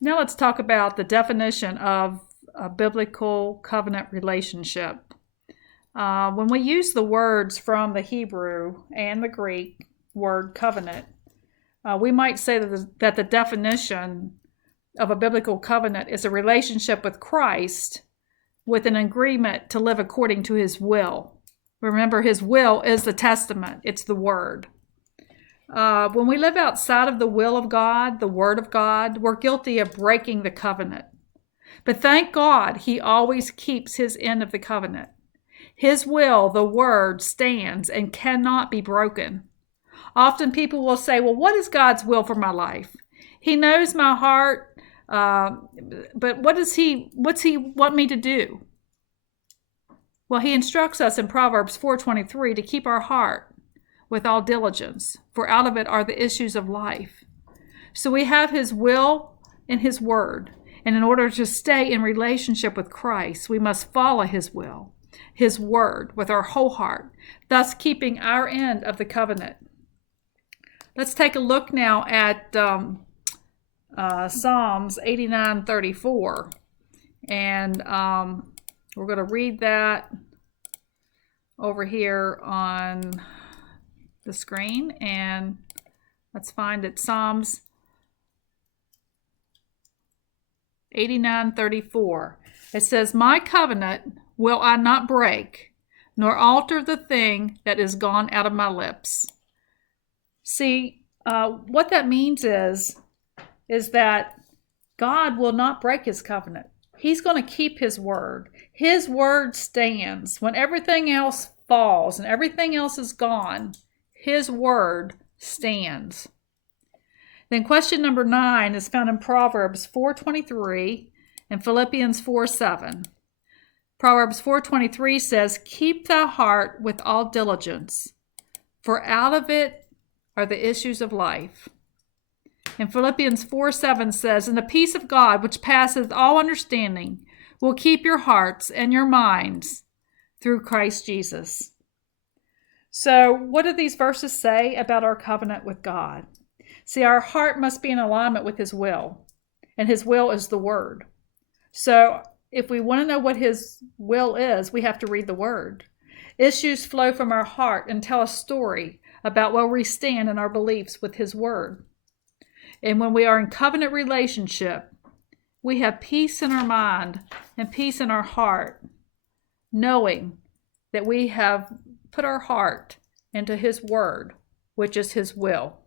Now let's talk about the definition of a biblical covenant relationship. When we use the words from the Hebrew and the Greek word covenant, we might say that the definition of a biblical covenant is a relationship with Christ with an agreement to live according to his will. Remember, his will is the testament. It's the word. When we live outside of the will of God, the word of God, we're guilty of breaking the covenant. But thank God, he always keeps his end of the covenant. His will, the word, stands and cannot be broken. Often people will say, well, what is God's will for my life? He knows my heart, but what's he want me to do? Well, he instructs us in Proverbs 4:23 to keep our heart with all diligence, for out of it are the issues of life. So we have his will and his word. And in order to stay in relationship with Christ, we must follow his will, his word, with our whole heart, thus keeping our end of the covenant. Let's take a look now at Psalms 89:34. And we're going to read that over here on the screen. And let's find it. Psalms 89:34. It says, my covenant will I not break, nor alter the thing that is gone out of my lips. See, what that means is that God will not break his covenant. He's going to keep his word. His word stands. When everything else falls and everything else is gone, his word stands. Then question number 9 is found in Proverbs 4:23 and Philippians 4:7. Proverbs 4:23 says, keep thy heart with all diligence, for out of it are the issues of life. And Philippians 4:7 says, and the peace of God, which passeth all understanding, will keep your hearts and your minds through Christ Jesus. So what do these verses say about our covenant with God? See, our heart must be in alignment with his will, and his will is the word. So if we want to know what his will is, we have to read the word. Issues flow from our heart and tell a story about where we stand in our beliefs with his word. And when we are in covenant relationship, we have peace in our mind and peace in our heart, knowing that we have put our heart into his word, which is his will.